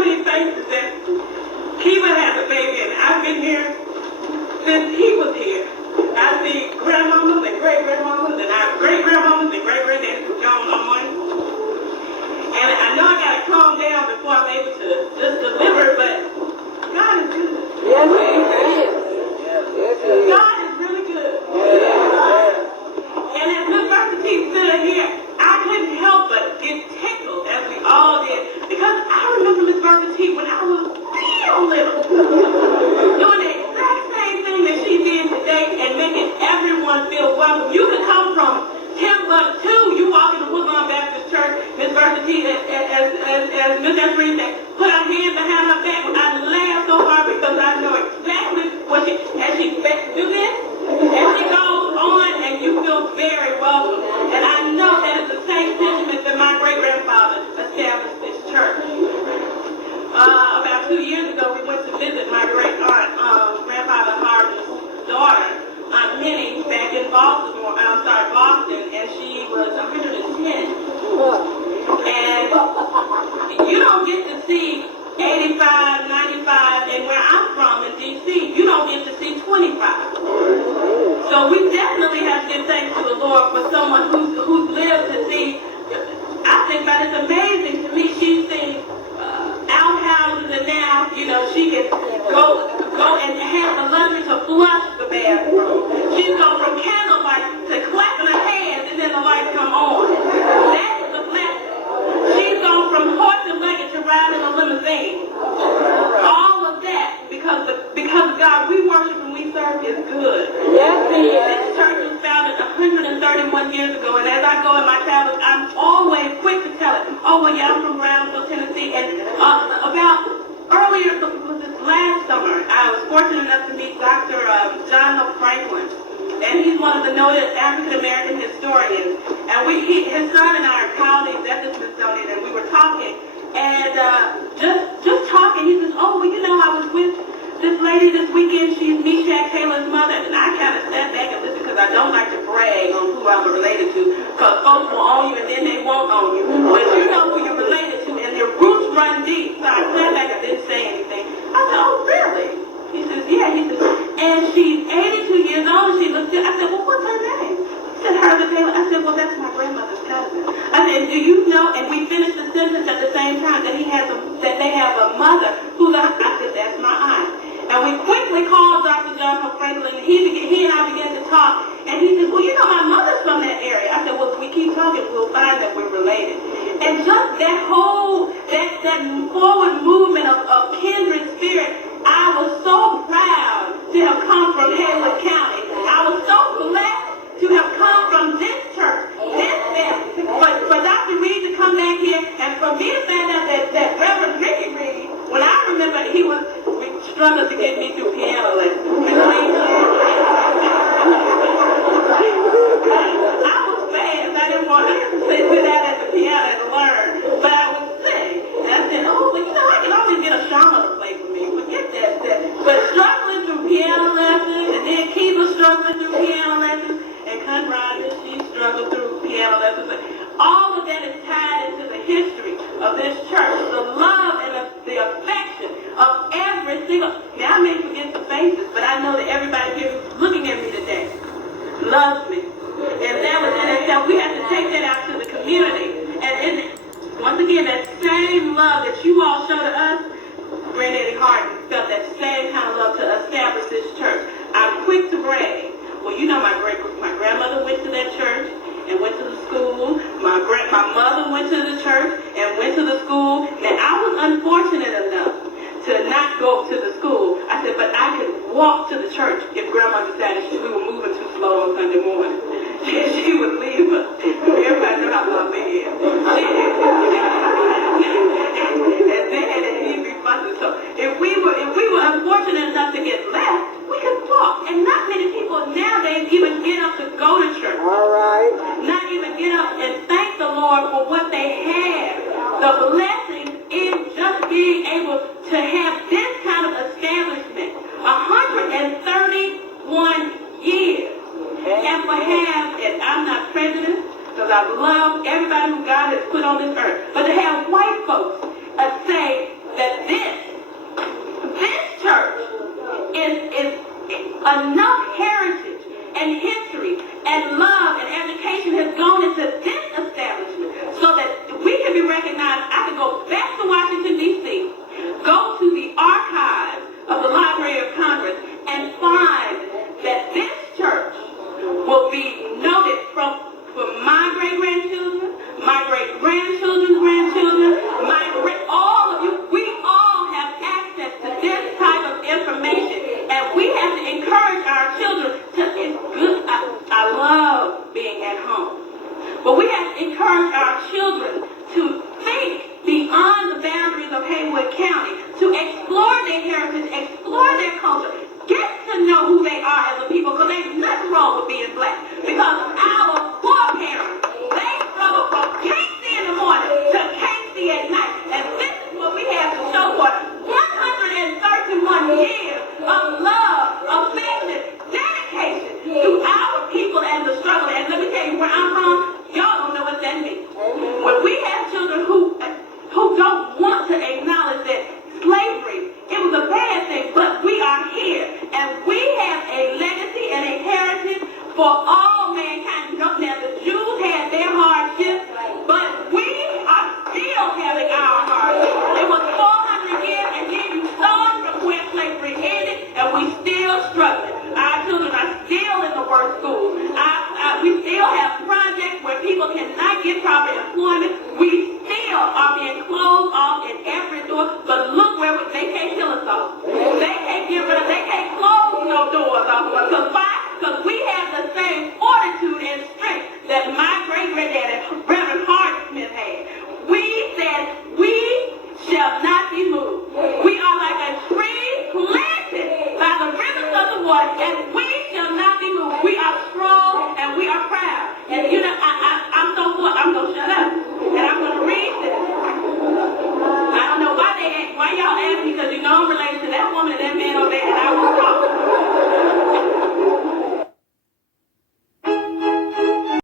many faces that Kiva has a baby, and I've been here since he was here. I see grandmamas and great-grandmamas, and I have great-grandmamas and great-granddaddies who gone on. And I know I got to calm down before I'm able to just deliver, but God is good. Yes, Amen. God is really good. And as Miss Varsity stood here, I couldn't help but get tickled, as we all did, because I remember Miss Varsity when I was real little, doing the exact same thing that she did today and making everyone feel welcome. You could come from Timbuktu, you walk in the Woodlawn MB Church, Miss Varsity, as Miss Esreen said, put her hand behind her back. I laugh so hard because I know exactly what as she do this, as she goes on, and you feel very welcome. And I know that is the same sentiment that my great-grandfather established this church. About 2 years ago, we went to visit my great-aunt, Grandfather Harden's daughter, Aunt Minnie, back in Boston, and she was 110. And you don't get to see 85, 95, and where I'm from in D.C., you don't get to see 25. So we definitely have to give thanks to the Lord for someone who's lived to see. I think that it's amazing to me. She's seen outhouses, and now, she can go and have the luxury to flush the bathroom. She's gone from candlelight to clapping her hands, and then the lights come on. That is a blessing. She's gone from horse and buggy to riding a limousine. All of that because God we worship and we serve is good. Yes, this church was founded 131 years ago, and as I go in my travels, I'm always quick to tell it. Oh, well, yeah, I'm from Brownsville, Tennessee, and earlier this last summer, I was fortunate enough to meet Dr. John Franklin, and he's one of the noted African-American historians. And his son and I are colleagues at the Smithsonian, and we were talking, and just talking, he says, oh, well, I was with this lady this weekend, she's Meshach Taylor's mother, and I kind of sat back and listened because I don't like to brag on who I'm related to, because folks will own you and then they won't own you. But you know who you're related to, and your roots run deep. So I sat back and didn't say anything. I said, oh, really? He says, yeah. He says, and she's 82 years old, and she looks good. I said, well, what's her name? He said, Herbert Taylor. I said, well, that's my grandmother's cousin. I said, do you know? And we finished the sentence at the same time that that they have a mother who's I said, that's my aunt. And we quickly called Dr. John Franklin, and he and I began to talk, and he said, well, my mother's from that area. I said, well, if we keep talking, we'll find that we're related. And just that forward movement of kindred spirit, I was so proud to have come from Haywood County. I was so blessed to have come from this church, this family, for Dr. Reed to come back here, and for me to find out that Reverend Ricky Reed, when I remember he was struggling to get me through piano lessons. I was fast. I didn't want to sit out at the piano and learn, but I would sing. And I said, oh, well, I can always get a shaman to play for me. Forget that. But struggling through piano lessons, and then Kiva struggling through piano lessons, and Con Rogers, she struggled through piano lessons. All of that is tied into the history of this church, the love and the affection of every single. Now I may forget the faces, but I know that everybody here who's looking at me today loves me, and that we have to take that out to the community. And once again, that same love that you all show to us, Granddaddy Harden felt that same kind of love to establish this church. I'm quick to brag. Well, my grandmother went to that church and went to the school. My mother went to the church and went to the school. Now, I was unfortunate enough to not go to the school. I said, but I could walk to the church if Grandma decided we were moving too slow on Sunday morning. She would leave us. Everybody know how lovely is. And then he'd be fussing. So if we were unfortunate enough to get left, we could walk. And not many people nowadays even get up to go to church. All right. Not even get up and thank the Lord for what they have. The blessing is just being able to have this kind of establishment. 131 years. And for and I'm not prejudiced, because I love everybody who God has put on this earth, but to have white folks say that enough